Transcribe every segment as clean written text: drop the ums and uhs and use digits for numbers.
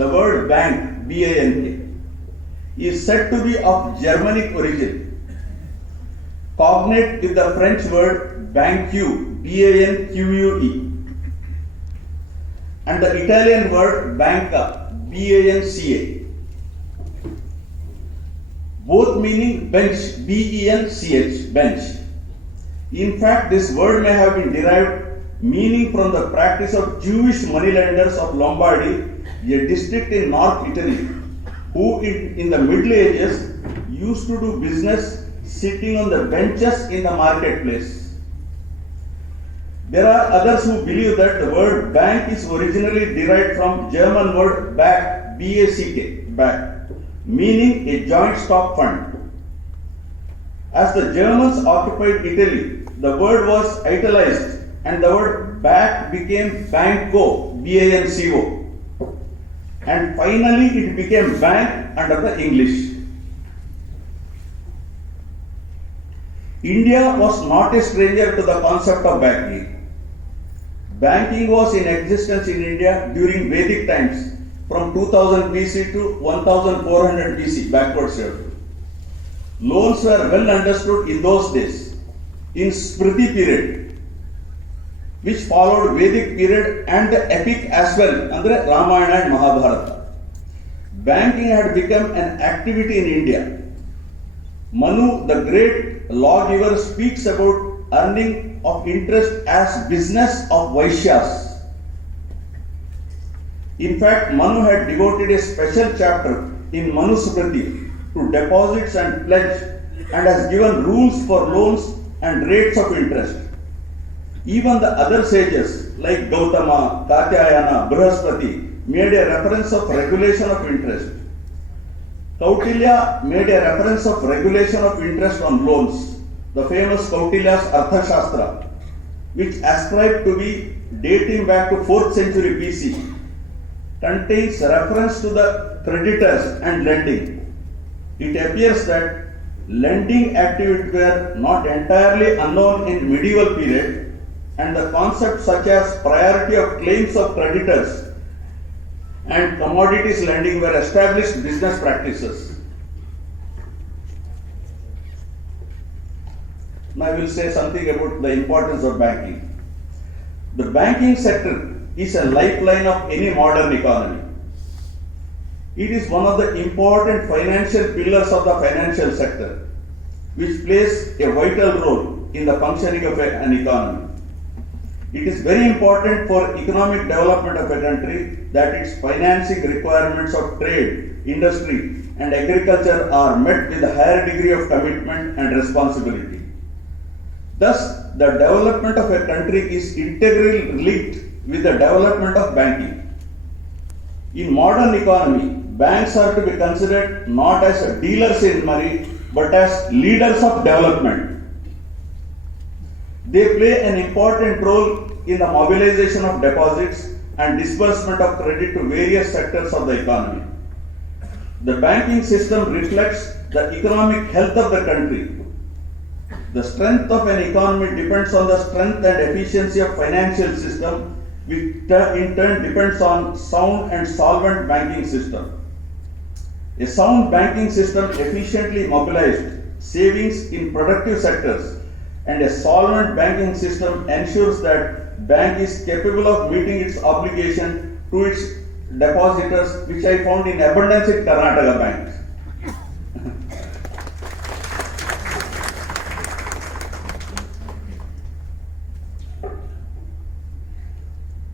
the word bank, B-A-N-K, is said to be of Germanic origin, cognate with the French word banque, B-A-N-Q-U-E, and the Italian word banca, B-A-N-C-A, both meaning bench, B-E-N-C-H, bench. In fact, this word may have been derived meaning from the practice of Jewish moneylenders of Lombardy, a district in North Italy, who in the Middle Ages used to do business sitting on the benches in the marketplace. There are others who believe that the word bank is originally derived from German word back, B-A-C-K, back, meaning a joint stock fund. As the Germans occupied Italy, the word was italicized and the word back became banco, B-A-N-C-O. And finally it became bank under the English. India was not a stranger to the concept of banking. Banking was in existence in India during Vedic times from 2000 BC to 1400 BC, backward circle. Loans were well understood in those days. In Smriti period, which followed Vedic period and the epic as well, under Ramayana and Mahabharata, banking had become an activity in India. Manu, the great lawgiver, speaks about earning of interest as business of Vaishyas. In fact, Manu had devoted a special chapter in Manu Smriti to deposits and pledge and has given rules for loans and rates of interest. Even the other sages like Gautama, Katyayana, Brihaspati made a reference of regulation of interest. Kautilya made a reference of regulation of interest on loans, the famous Kautilya's Arthashastra, which ascribed to be dating back to 4th century BC, contains reference to the creditors and lending. It appears that lending activities were not entirely unknown in medieval period, and the concepts such as priority of claims of creditors and commodities lending were established business practices. Now I will say something about the importance of banking. The banking sector is a lifeline of any modern economy. It is one of the important financial pillars of the financial sector, which plays a vital role in the functioning of an economy. It is very important for economic development of a country that its financing requirements of trade, industry and agriculture are met with a higher degree of commitment and responsibility. Thus, the development of a country is integrally linked with the development of banking. In modern economy, banks are to be considered not as dealers in money, but as leaders of development. They play an important role in the mobilization of deposits and disbursement of credit to various sectors of the economy. The banking system reflects the economic health of the country. The strength of an economy depends on the strength and efficiency of financial system, which in turn depends on sound and solvent banking system. A sound banking system efficiently mobilized savings in productive sectors, and a solvent banking system ensures that bank is capable of meeting its obligation to its depositors, which I found in abundance in Karnataka banks.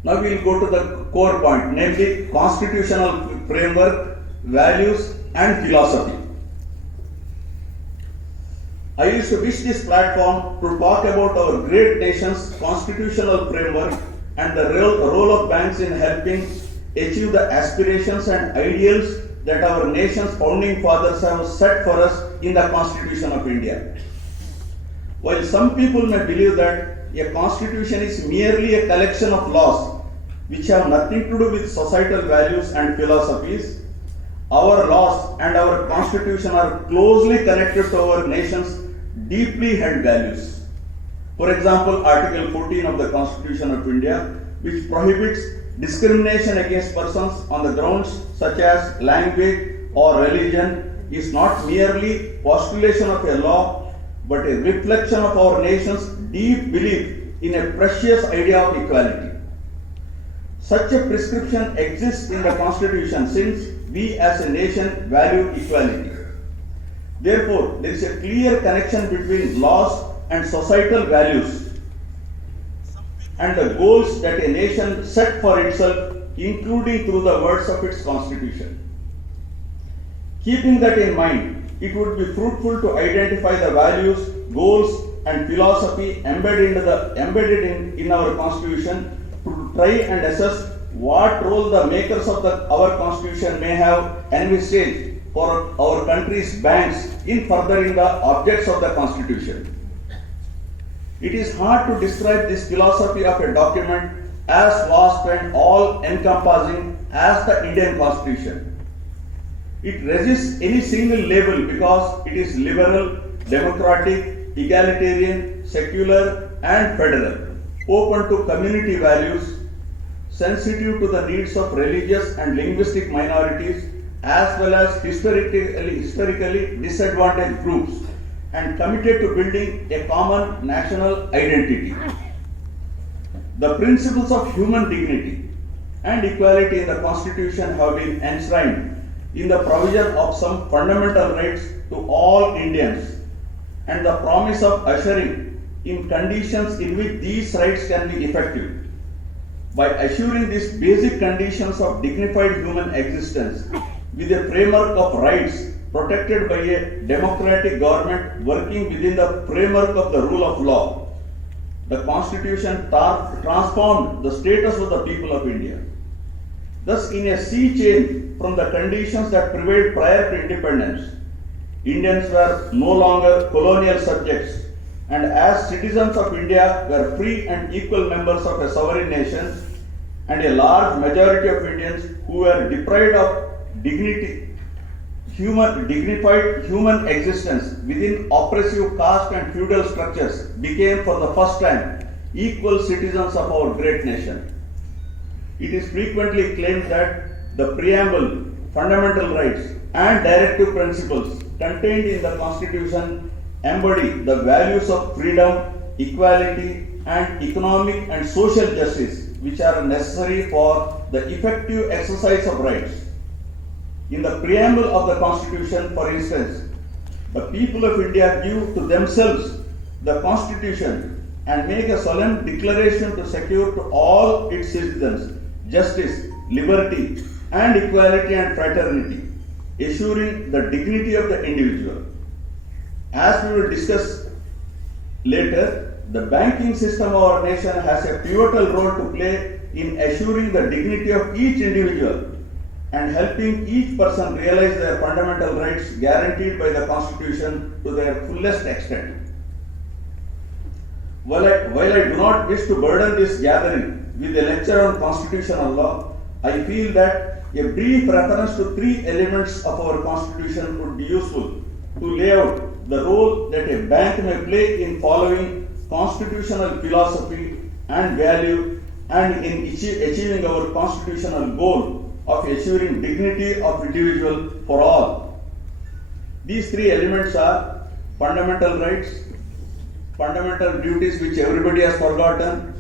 Now we will go to the core point, namely constitutional framework, values and philosophy. I used to wish this platform to talk about our great nation's constitutional framework and the role of banks in helping achieve the aspirations and ideals that our nation's founding fathers have set for us in the Constitution of India. While some people may believe that a constitution is merely a collection of laws which have nothing to do with societal values and philosophies, our laws and our constitution are closely connected to our nation's deeply held values. For example, Article 14 of the Constitution of India, which prohibits discrimination against persons on the grounds such as language or religion is not merely postulation of a law, but a reflection of our nation's deep belief in a precious idea of equality. Such a prescription exists in the Constitution since we as a nation value equality. Therefore, there is a clear connection between laws and societal values and the goals that a nation set for itself, including through the words of its Constitution. Keeping that in mind, it would be fruitful to identify the values, goals, and philosophy embedded in our Constitution to try and assess what role the makers of our Constitution may have envisaged for our country's banks in furthering the objects of the Constitution. It is hard to describe this philosophy of a document as vast and all-encompassing as the Indian Constitution. It resists any single label because it is liberal, democratic, egalitarian, secular, and federal, open to community values, sensitive to the needs of religious and linguistic minorities, as well as historically disadvantaged groups, and committed to building a common national identity. The principles of human dignity and equality in the Constitution have been enshrined in the provision of some fundamental rights to all Indians and the promise of ushering in conditions in which these rights can be effective. By assuring these basic conditions of dignified human existence with a framework of rights protected by a democratic government working within the framework of the rule of law, the Constitution transformed the status of the people of India. Thus, in a sea change from the conditions that prevailed prior to independence, Indians were no longer colonial subjects, and as citizens of India were free and equal members of a sovereign nation, and a large majority of Indians who were deprived of dignified human existence within oppressive caste and feudal structures became for the first time equal citizens of our great nation. It is frequently claimed that the preamble, fundamental rights, and directive principles contained in the Constitution embody the values of freedom, equality, and economic and social justice, which are necessary for the effective exercise of rights. In the preamble of the Constitution, for instance, the people of India give to themselves the Constitution and make a solemn declaration to secure to all its citizens justice, liberty, and equality and fraternity, assuring the dignity of the individual. As we will discuss later, the banking system of our nation has a pivotal role to play in assuring the dignity of each individual and helping each person realize their fundamental rights guaranteed by the Constitution to their fullest extent. While I do not wish to burden this gathering with a lecture on constitutional law, I feel that a brief reference to three elements of our Constitution would be useful to lay out the role that a bank may play in following constitutional philosophy and value and in achieving our constitutional goal of assuring dignity of individual for all. These three elements are fundamental rights, fundamental duties which everybody has forgotten,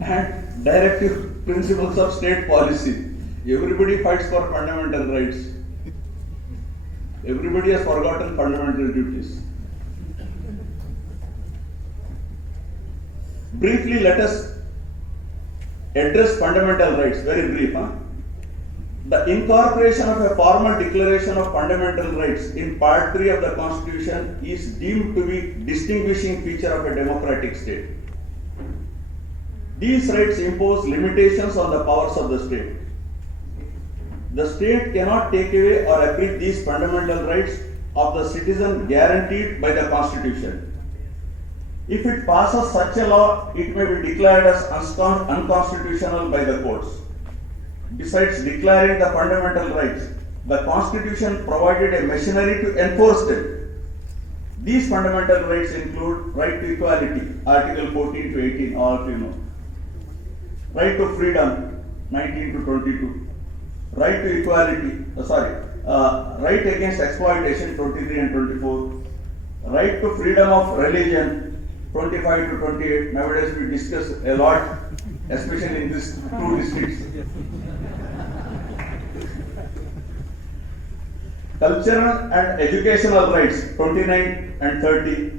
and directive principles of state policy. Everybody fights for fundamental rights. Everybody has forgotten fundamental duties. Briefly, let us address fundamental rights, very brief. The incorporation of a formal declaration of fundamental rights in Part 3 of the Constitution is deemed to be distinguishing feature of a democratic state. These rights impose limitations on the powers of the state. The state cannot take away or abridge these fundamental rights of the citizen guaranteed by the Constitution. If it passes such a law, it may be declared as unconstitutional by the courts. Besides declaring the fundamental rights, the Constitution provided a machinery to enforce them. These fundamental rights include right to equality, Article 14 to 18, all of you know. right to freedom, 19 to 22, right to equality, right against exploitation, 23 and 24, right to freedom of religion, 25 to 28. Nowadays we discuss a lot, especially in these two districts. Cultural and educational rights, 29 and 30.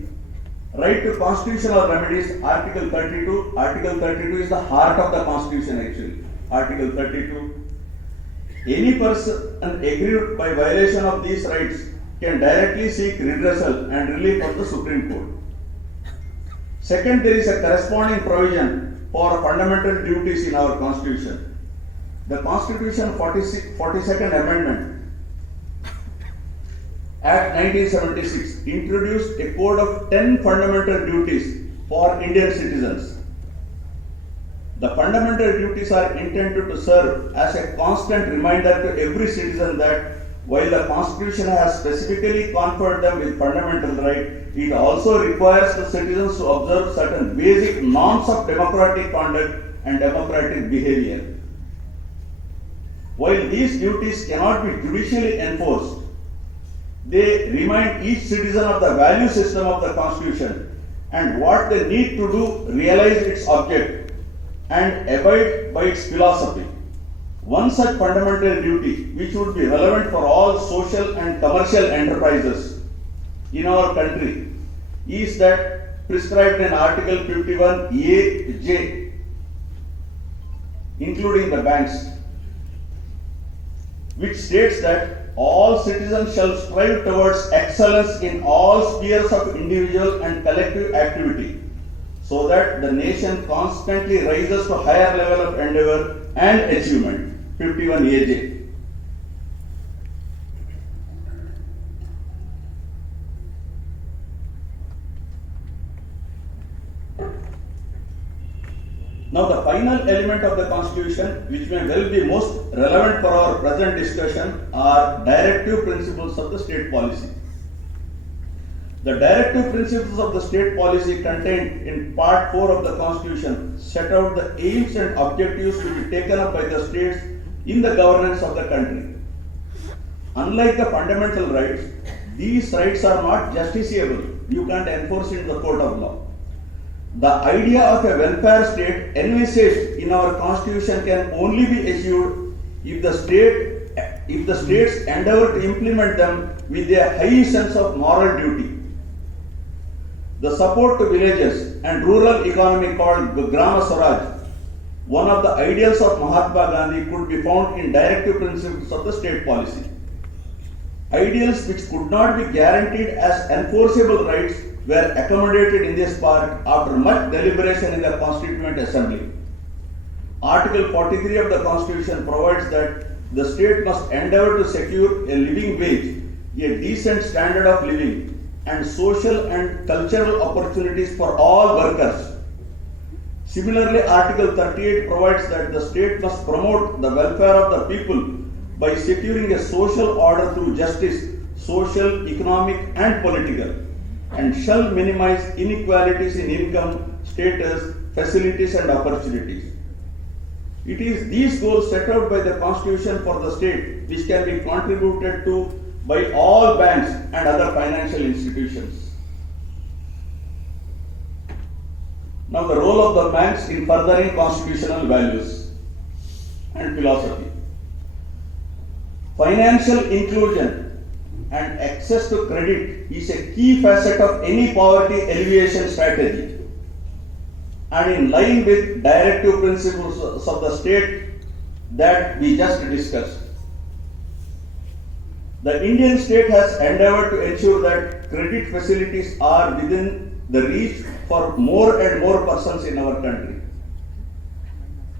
Right to constitutional remedies, Article 32. Article 32 is the heart of the Constitution actually. Article 32. Any person aggrieved by violation of these rights can directly seek redressal and relief from the Supreme Court. Second, there is a corresponding provision for fundamental duties in our Constitution. The Constitution 42nd Amendment Act 1976 introduced a code of 10 fundamental duties for Indian citizens. The fundamental duties are intended to serve as a constant reminder to every citizen that while the Constitution has specifically conferred them with fundamental rights, it also requires the citizens to observe certain basic norms of democratic conduct and democratic behavior. While these duties cannot be judicially enforced, they remind each citizen of the value system of the Constitution and what they need to do to realize its object and abide by its philosophy. One such fundamental duty, which would be relevant for all social and commercial enterprises in our country, is that prescribed in Article 51A(j), including the banks, which states that all citizens shall strive towards excellence in all spheres of individual and collective activity, so that the nation constantly rises to higher level of endeavor and achievement. 51A(j). Now the final element of the Constitution, which may well be most relevant for our present discussion, are Directive Principles of the State Policy. The Directive Principles of the State Policy contained in Part 4 of the Constitution set out the aims and objectives to be taken up by the states in the governance of the country. Unlike the fundamental rights, these rights are not justiciable. You can't enforce it in the court of law. The idea of a welfare state envisaged in our Constitution can only be achieved if the states endeavor to implement them with a high sense of moral duty. The support to villages and rural economy called Grama Swaraj, one of the ideals of Mahatma Gandhi, could be found in Directive Principles of the State Policy. Ideals which could not be guaranteed as enforceable rights were accommodated in this part after much deliberation in the Constituent Assembly. Article 43 of the Constitution provides that the state must endeavor to secure a living wage, a decent standard of living, and social and cultural opportunities for all workers. Similarly, Article 38 provides that the state must promote the welfare of the people by securing a social order through justice, social, economic, and political, and shall minimize inequalities in income, status, facilities, and opportunities. It is these goals set out by the Constitution for the state which can be contributed to by all banks and other financial institutions. Now, the role of the banks in furthering constitutional values and philosophy. Financial inclusion and access to credit is a key facet of any poverty alleviation strategy, and in line with Directive Principles of the state that we just discussed. The Indian state has endeavored to ensure that credit facilities are within the reach for more and more persons in our country.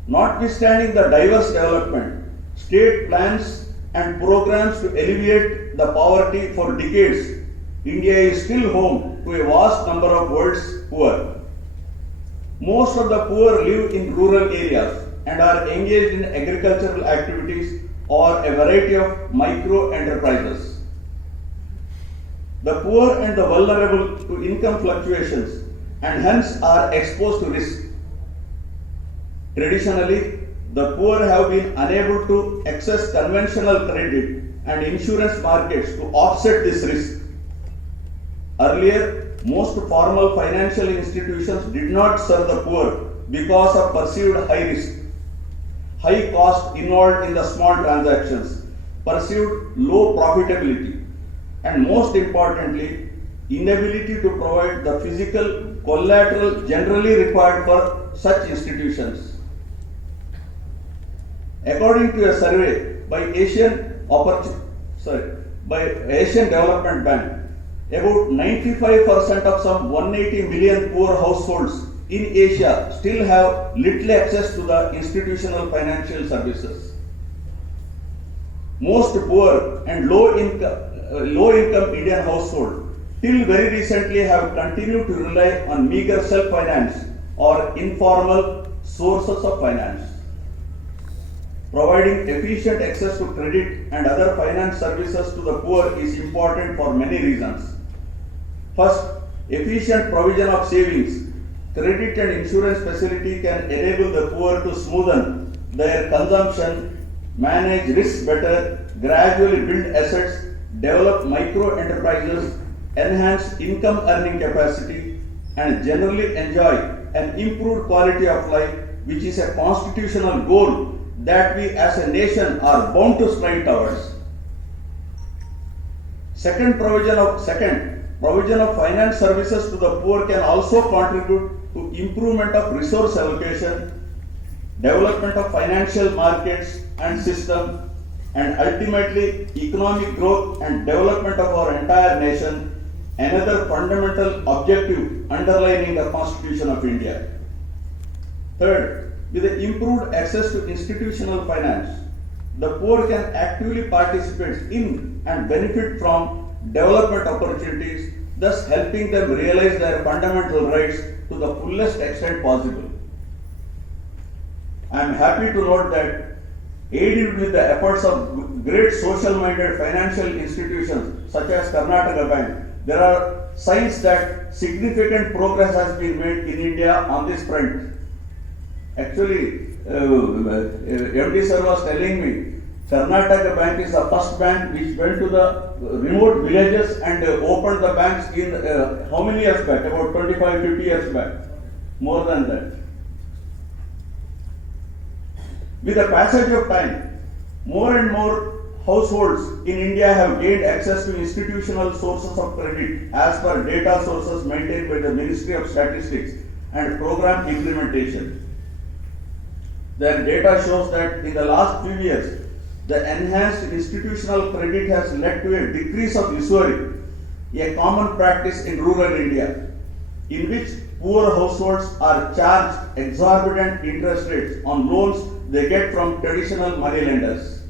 Notwithstanding the diverse development, state plans and programs to alleviate the poverty for decades, India is still home to a vast number of world's poor. Most of the poor live in rural areas and are engaged in agricultural activities or a variety of micro enterprises. The poor and the vulnerable to income fluctuations and hence are exposed to risk. Traditionally, the poor have been unable to access conventional credit and insurance markets to offset this risk. Earlier, most formal financial institutions did not serve the poor because of perceived high risk, high cost involved in the small transactions, perceived low profitability, and most importantly, inability to provide the physical collateral generally required for such institutions. According to a survey by Asian Development Bank, about 95% of some 180 million poor households in Asia still have little access to the institutional financial services. Most poor and low income Indian households till very recently have continued to rely on meager self-finance or informal sources of finance. Providing efficient access to credit and other finance services to the poor is important for many reasons. First, efficient provision of savings, credit and insurance facility can enable the poor to smoothen their consumption, manage risks better, gradually build assets, develop micro enterprises, enhance income earning capacity, and generally enjoy an improved quality of life, which is a constitutional goal that we as a nation are bound to strive towards. Provision of finance services to the poor can also contribute to improvement of resource allocation, development of financial markets and system, and ultimately economic growth and development of our entire nation, another fundamental objective underlining the Constitution of India. Third, with the improved access to institutional finance, the poor can actively participate in and benefit from development opportunities, thus helping them realize their fundamental rights to the fullest extent possible. I am happy to note that, aided with the efforts of great social-minded financial institutions such as Karnataka Bank, there are signs that significant progress has been made in India on this front. Actually, MD sir was telling me, Karnataka Bank is the first bank which went to the remote villages and opened the banks in how many years back? About 25-50 years back. More than that. With the passage of time, more and more households in India have gained access to institutional sources of credit as per data sources maintained by the Ministry of Statistics and program implementation. Their data shows that in the last few years, the enhanced institutional credit has led to a decrease of usury, a common practice in rural India, in which poor households are charged exorbitant interest rates on loans they get from traditional money lenders.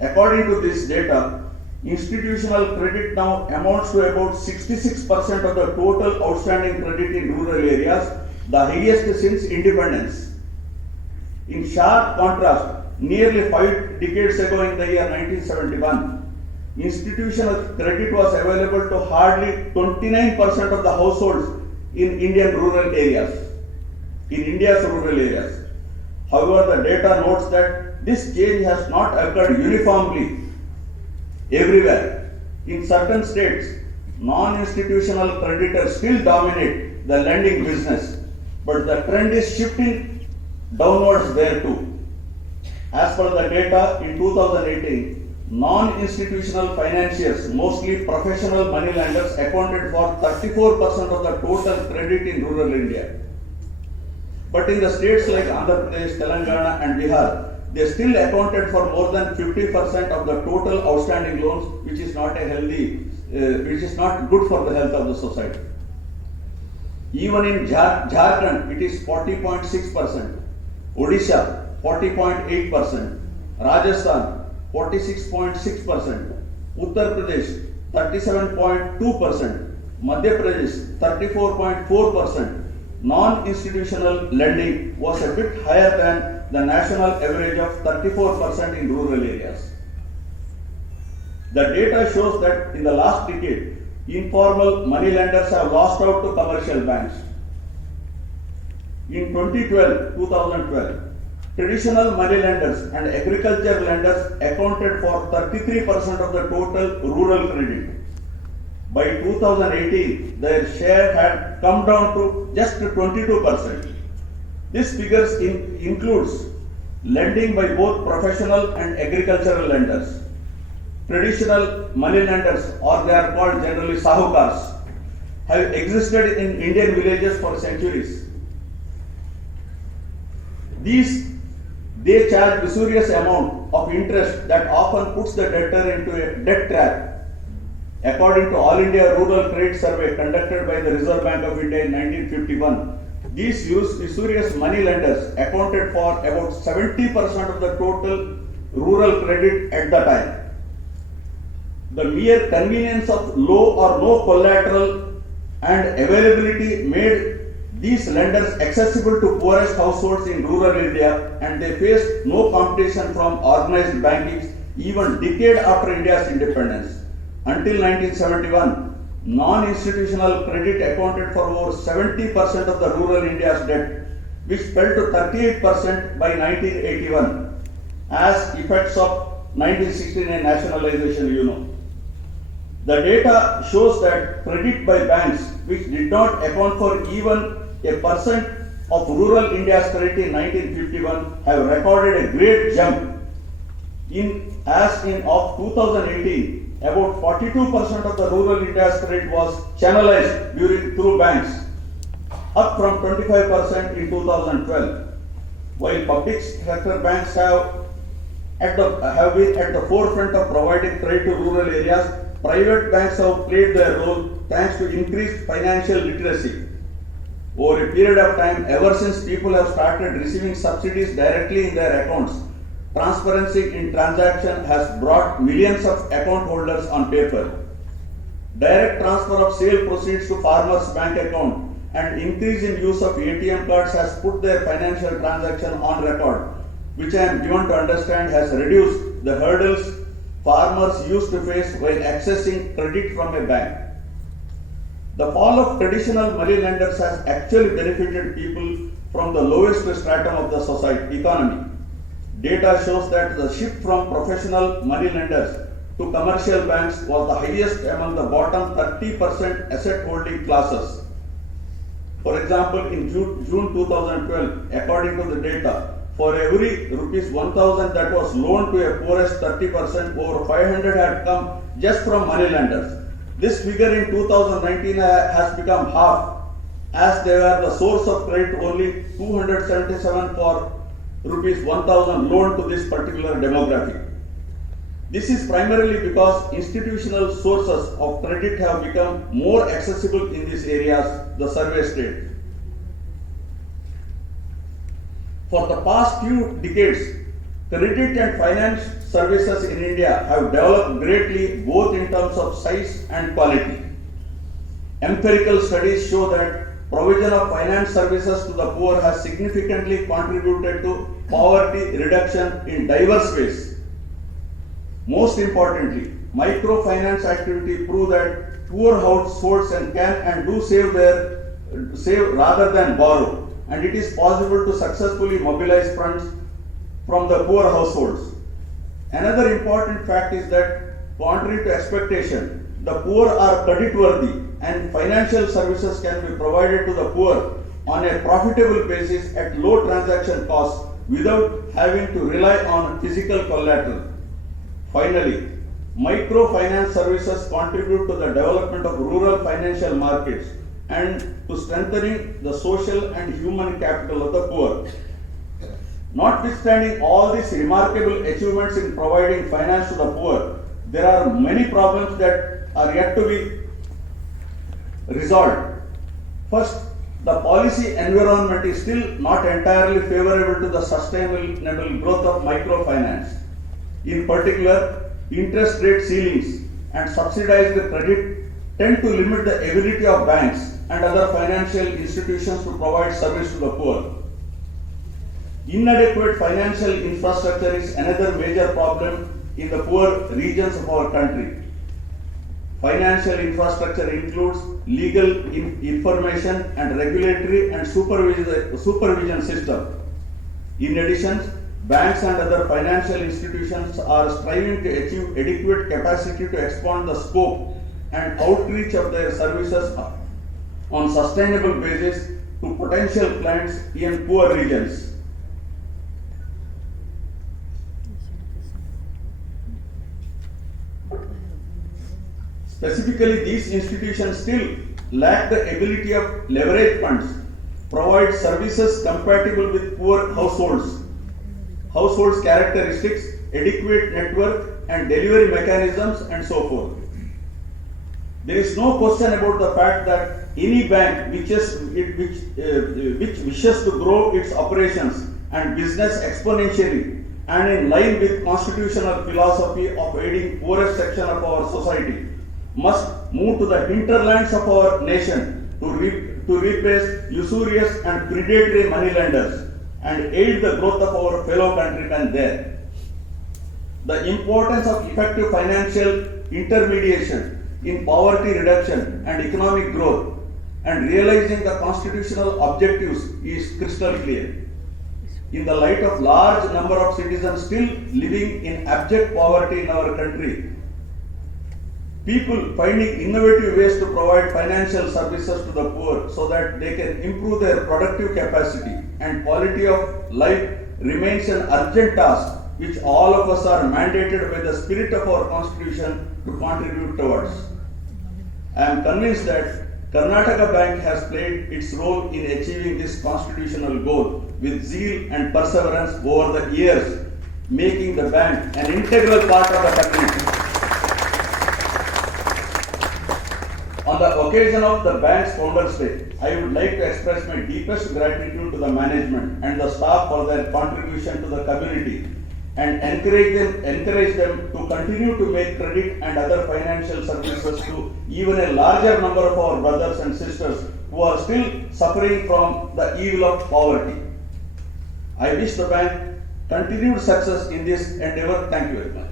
According to this data, institutional credit now amounts to about 66% of the total outstanding credit in rural areas, the highest since independence. In sharp contrast, nearly 5 decades ago in the year 1971, institutional credit was available to hardly 29% of the households in Indian rural areas, in India's rural areas. However, the data notes that this change has not occurred uniformly everywhere. In certain states, non-institutional creditors still dominate the lending business, but the trend is shifting downwards there too. As per the data in 2018, non-institutional financiers, mostly professional money lenders, accounted for 34% of the total credit in rural India. But in the states like Andhra Pradesh, Telangana and Bihar, they still accounted for more than 50% of the total outstanding loans, which is not which is not good for the health of the society. Even in Jharkhand, it is 40.6%. Odisha, 40.8%, Rajasthan, 46.6%, Uttar Pradesh, 37.2%, Madhya Pradesh, 34.4%. Non-institutional lending was a bit higher than the national average of 34% in rural areas. The data shows that in the last decade, informal money lenders have lost out to commercial banks. In 2012, traditional money lenders and agriculture lenders accounted for 33% of the total rural credit. By 2018, their share had come down to just 22%. This figure includes lending by both professional and agricultural lenders. Traditional money lenders, or they are called generally sahukars, have existed in Indian villages for centuries. They charge usurious amount of interest that often puts the debtor into a debt trap. According to All India Rural Credit Survey conducted by the Reserve Bank of India in 1951, these usurious money lenders accounted for about 70% of the total rural credit at the time. The mere convenience of low or no collateral and availability made these lenders accessible to poorest households in rural India, and they faced no competition from organized banking even decade after India's independence. Until 1971, non-institutional credit accounted for over 70% of the rural India's debt, which fell to 38% by 1981 as effects of 1969 nationalization, The data shows that credit by banks, which did not account for even a percent of rural India's credit in 1951, have recorded a great jump. As of 2018, about 42% of the rural India's credit was channelized through banks, up from 25% in 2012. While public sector banks have been at the forefront of providing credit to rural areas, private banks have played their role thanks to increased financial literacy. Over a period of time, ever since people have started receiving subsidies directly in their accounts, transparency in transaction has brought millions of account holders on paper. Direct transfer of sale proceeds to farmers' bank account and increase in use of ATM cards has put their financial transaction on record, which I am given to understand has reduced the hurdles farmers used to face while accessing credit from a bank. The fall of traditional money lenders has actually benefited people from the lowest stratum of the economy. Data shows that the shift from professional money lenders to commercial banks was the highest among the bottom 30% asset holding classes. For example, in June 2012, according to the data, for every rupees 1,000 that was loaned to a poorest 30%, over 500 had come just from money lenders. This figure in 2019 has become half, as they were the source of credit only 277 for rupees 1,000 loaned to this particular demographic. This is primarily because institutional sources of credit have become more accessible in these areas, the survey states. For the past few decades, credit and finance services in India have developed greatly both in terms of size and quality. Empirical studies show that provision of finance services to the poor has significantly contributed to poverty reduction in diverse ways. Most importantly, microfinance activity prove that poor households can and do save rather than borrow, and it is possible to successfully mobilize funds from the poor households. Another important fact is that, contrary to expectation, the poor are credit worthy and financial services can be provided to the poor on a profitable basis at low transaction costs without having to rely on physical collateral. Finally, microfinance services contribute to the development of rural financial markets and to strengthening the social and human capital of the poor. Notwithstanding all these remarkable achievements in providing finance to the poor, there are many problems that are yet to be resolved. First, the policy environment is still not entirely favorable to the sustainable growth of microfinance. In particular, interest rate ceilings and subsidized credit tend to limit the ability of banks and other financial institutions to provide service to the poor. Inadequate financial infrastructure is another major problem in the poor regions of our country. Financial infrastructure includes legal information and regulatory and supervision system. In addition, banks and other financial institutions are striving to achieve adequate capacity to expand the scope and outreach of their services on sustainable basis to potential clients in poor regions. Specifically, these institutions still lack the ability of leverage funds, provide services compatible with poor households characteristics, adequate network and delivery mechanisms and so forth. There is no question about the fact that any bank which wishes to grow its operations and business exponentially and in line with constitutional philosophy of aiding poorest section of our society must move to the hinterlands of our nation to replace usurious and predatory moneylenders and aid the growth of our fellow countrymen there. The importance of effective financial intermediation in poverty reduction and economic growth and realizing the constitutional objectives is crystal clear. In the light of large number of citizens still living in abject poverty in our country, people finding innovative ways to provide financial services to the poor so that they can improve their productive capacity and quality of life remains an urgent task which all of us are mandated by the spirit of our constitution to contribute towards. I am convinced that Karnataka Bank has played its role in achieving this constitutional goal with zeal and perseverance over the years, making the bank an integral part of the country. On the occasion of the bank's Founders Day, I would like to express my deepest gratitude to the management and the staff for their contribution to the community and encourage them to continue to make credit and other financial services to even a larger number of our brothers and sisters who are still suffering from the evil of poverty. I wish the bank continued success in this endeavor. Thank you very much.